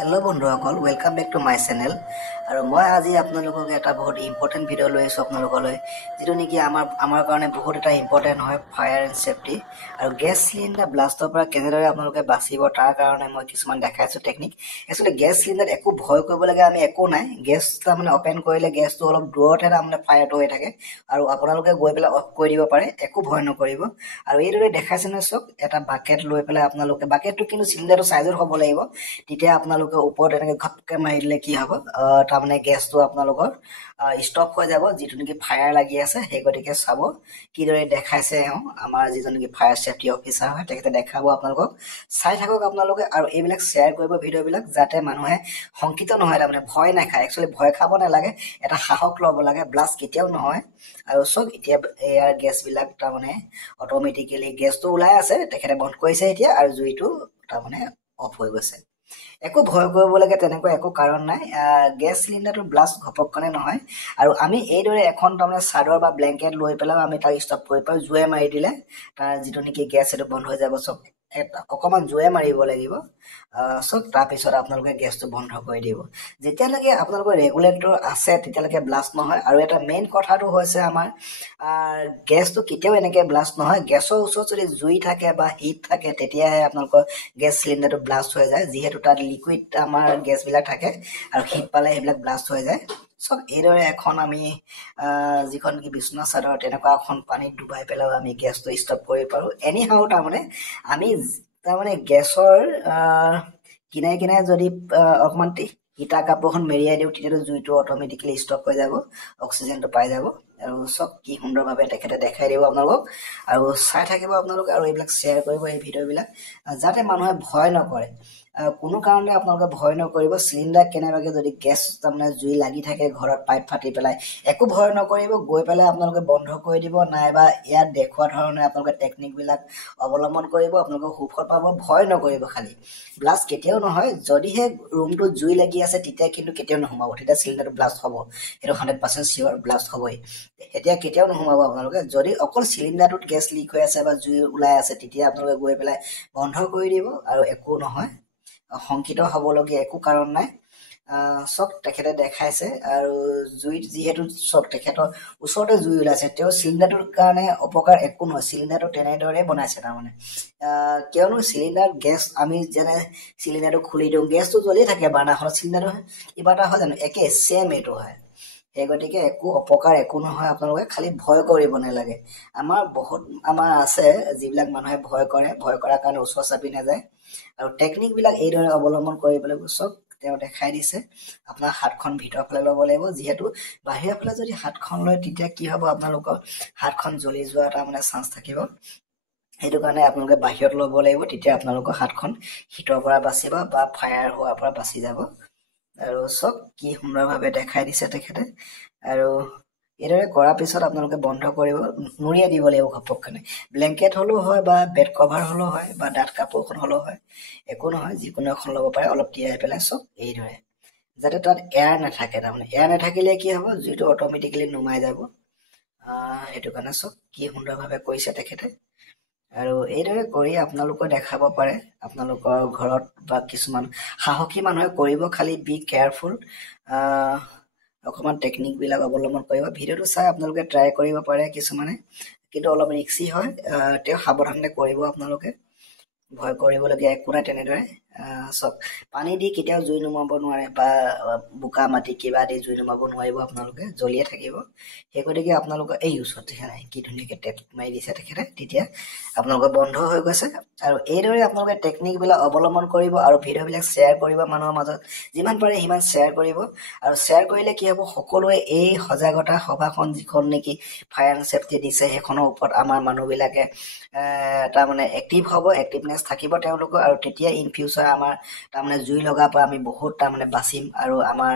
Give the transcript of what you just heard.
hello बंधुসকল welcome back to my channel और मैं आज आपलोगों एटा बहुत इम्पोर्टेंट भिडिओ लै आसो आपलोगों जी नेকি आमार कारणे बहुत एटा इम्पोर्टेंट है फायर एंड सेफ्टी और गैस सिलिंडर ब्लास्टर पर केनेदरे आपलोगों बाचिब तार कारणे मैं किछुमान देखाइছো टेक्निक एक्चुअली गैस सिलिंडर एको भय करिबलगिया आमी एको नाइ गैस तारमाने ओपन करिले गैस तो अलप दूरत है तारमाने फायर तो হৈ থাকে और आपनालोके गई पेला अफ কৰি দিব পাৰে एको भय नकरिब और এইদৰে দেখাইছে ন সব এটা বাকেট লৈ পেলাই आपनालोके বাকেটটো কিন্তু সিলিন্ডারটো সাইজৰ হ'ব লাগিব তেতিয়া आपनालोके ऊपर এনেকে ঘপকে মাৰিলে কি হ'ব তাৰমানে গ্যাসটো आपनालोকৰ স্টপ হৈ যাব যেটো নেকি ফায়াৰ লাগি আছে সেই গতিকে চাব কি দৰে দেখাইছে আমাৰ যিজন নেকি ফায়াৰ সেফটি অফিসাৰ হয় তেখেতে দেখাব आपनालोকক চাই থাকক आपनालोके আৰু এইবিলাক শেয়াৰ কৰিব ভিডিও বিলাক যাতে মানুহে সংকিত নহয় তারমানে ভয় না খায় একচুয়ালি ভয় খাব না লাগে এটা সাহস লব লাগে ব্লাস্ট কেতিয়াও নহয় আৰু সব এতিয়া এয়াৰ গ্যাস বিলাক তাৰমানে অটোমেটিক্যালি গ্যাসটো ওলাই আছে তেখেতে বন্ধ কৰিছে এতিয়া আৰু জুইটো তারমানে অফ হৈ গৈছে एको भय करिबलगे तेनेको एको कारण নাই गैस सिलिंडरটো ब्लास्ट घपकने নহয় আৰু আমি এই দৰে এখন তামনে সাদৰ বা ব্ল্যাঙ্কেট লৈ পেলাও আমি তাক স্টপ কৰি পাও জুয়ে মাৰি দিলে তাৰ যেটো নেকি গ্যাস এটো বন্ধ হৈ যাব সব অকমান জুয়ে মাৰিব লাগিব সব তাৰ পিছত আপোনালোকে গ্যাসটো বন্ধ কৰি দিব যেতিয়া লাগে আপোনালোকৰ ৰেগুলেটৰ আছে তেতিয়া লাগে ব্লাষ্ট নহয় আৰু এটা মেইন কথাটো হৈছে আমাৰ গ্যাসটো কেতিয়াও এনেকে ব্লাষ্ট নহয় গ্যাসৰ ওচৰত যদি জুই থাকে বা হিট থাকে তেতিয়াহে আপোনালোকৰ গ্যাস সিলিন্ডাৰটো ব্লাষ্ট হৈ যায় যেহেতু তাত লিকুইড আমাৰ গ্যাস বিলাক থাকে আৰু হিট পালে হেবিলাক ব্লাষ্ট হৈ যায় সব এইদৰে এখন আমি যিখন কি বিছনা চাদৰ তেনেকুৱা এখন পানীত ডুবাই পেলাও আমি গ্যাসটো স্টপ কৰি পাৰো এনি হাউ তামানে আমি তামানে গ্যাসৰ কিনাই কিনাই যদি অকমান ইটা কাপখন মেৰিয়াই দিও তেতিয়া জুইটো অটোমেটিক্যালি স্টপ হৈ যাব অক্সিজেনটো পাই যাব আৰু সব কি সুন্দৰভাৱে তেখেতে দেখাই দিব আপোনালোকক আৰু চাই থাকিব আপোনালোক আৰু এইবিলাক শেয়াৰ কৰিব এই ভিডিও বিলাক যাতে মানুহে ভয় নকৰে কোনো কাৰণে আপোনালোকে ভয় নকৰিব সিলিন্ডাৰ কেনেবাকে যদি গ্যাস তামনে জুই লাগি থাকে ঘৰত পাইপ ফাটি পেলাই একো ভয় নকৰিব গৈ পেলাই আপোনালোকে বন্ধ কৰি দিব নাইবা ইয়াত দেখুৱা ধৰণে আপোনালোকে টেকনিক বিলাক অৱলম্বন কৰিব আপোনালোকে সুফল পাব ভয় নকৰিব খালি ব্লাষ্ট কেতিয়াও নহয় যদিহে ৰুমটো জুই লাগি আছে তেতিয়া কিন্তু কেতিয়াও নহমাব তেতিয়া সিলিন্ডাৰটো ব্লাষ্ট হ'ব এটো 100% সিওৰ ব্লাষ্ট হ'বই এতিয়া কেতিয়াও নহমাব আপোনালোকে যদি অকল সিলিন্ডাৰটোত গ্যাস লিক হৈ আছে বা জুই ওলাই আছে তেতিয়া আপোনালোকে গৈ পেলাই বন্ধ কৰি দিব আৰু একো নহয় সংকিত হবলগীয়া একো কাৰণ নাই সব তেখেতে দেখাইছে আৰু জুই যেহেতু সব তেখেতৰ ওচৰতে জুই ওলাইছে তেও সিলিন্ডাৰটোৰ কাৰণে অপকাৰ একো নহয় সিলিন্ডাৰটো তেনেদৰে বনাইছে তাৰমানে কিয়নো সিলিন্ডাৰ গ্যাস আমি যেনে সিলিন্ডাৰটো খুলি দিও গ্যাসটো জ্বলি থাকে বানাখন সিলিন্ডাৰটো ইবাটা হয় জানো একে সেম এটো হয় এই গতিকে একো অপকাৰ একো নহয় আপোনালোকে খালি ভয় কৰিব নালাগে আমাৰ আছে যিবিলাক মানুহে ভয় কৰাৰ কাৰণে ওচৰ চাপি নাযায় আৰু টেকনিক বিলাক এই দৰে অৱলম্বন কৰিবলৈ সব তেওঁ দেখাই দিছে আপোনাৰ হাতখন ভিতৰ ফালে লব লাগিব যেহেতু বাহিৰৰ ফালে যদি হাতখন লয় তেতিয়া কি হ'ব আপোনালোকৰ হাতখন জ্বলি যোৱা তাৰমানে চান্স থাকিব হেতু কাৰণে আপোনালোকে বাহিৰত লব লাগিব তেতিয়া আপোনালোকৰ হাতখন হিটৰ পৰা বাচিব বা ফায়াৰ হোৱাৰ পৰা বাচি যাব আৰু সব কি সুন্দৰভাৱে দেখাই দিছে তেখেতে আৰু এদৰে কৰা পিছত আপোনালোকে বন্ধ কৰিব নুৰিয়া দিব লাগিব ঘপকনে ব্ল্যাঙ্কেট হলো হয় বা বেড কভাৰ হলো হয় বা ডাঠ কাপোৰখন হলো হয় একো নহয় যিকোনো এখন লব পাৰে অলপ তিয়াই পেলাই সব এই ধৰে যাতে তাত এয়াৰ নাথাকে তাৰমানে এয়াৰ নাথাকিলে কি হ'ব জুইটো অটোমেটিক্যালি নুমাই যাব এটো কাৰণে সব কি সুন্দৰভাৱে কৈছে তেখেতে আৰু এইদৰে কৰি আপোনালোকে দেখাব পাৰে আপোনালোকৰ ঘৰত বা কিছুমান সাহসী মানুহে কৰিব খালি বি কেয়াৰফুল অকমান টেকনিক বিলাক অৱলম্বন কৰিব ভিডিওটো চাই আপোনালোকে ট্ৰাই কৰিব পাৰে কিছুমানে কিন্তু অলপ ৰিস্কি হয় তেও সাৱধানে কৰিব আপোনালোকে ভয় কৰিবলগীয়া একো নাই তেনেদৰে সব পানী দি কেতিয়াও জুই নুমাব নোৱাৰে বা বুকা মাটি কিবা দি জুই নুমাব নোৱাৰিব আপোনালোকে জ্বলিয়ে থাকিব সেই গতিকে আপোনালোকে এই ওচৰতে নাই কি ধুনীয়াকে টেপ মাৰি দিছে তেখেতে তেতিয়া আপোনালোকে বন্ধ হৈ গৈছে আৰু এইদৰে আপোনালোকে টেকনিক বিলাক অৱলম্বন কৰিব আৰু ভিডিও বিলাক শেয়াৰ কৰিব মানুহৰ মাজত যিমান পাৰে সিমান শেয়াৰ কৰিব আৰু শেয়াৰ কৰিলে কি হ'ব সকলোৱে এই সজাগতা সভাখন যিখন নেকি ফায়াৰ এণ্ড সেফটি দিছে সেইখনৰ ওপৰত আমাৰ মানুহবিলাকে তাৰমানে এক্টিভ হ'ব এক্টিভনেছ থাকিব তেওঁলোকৰ আৰু তেতিয়া ইন ফিউচাৰ আমাৰ তাৰমানে জুই লগাৰ পৰা আমি বহুত তাৰমানে বাচিম আৰু আমাৰ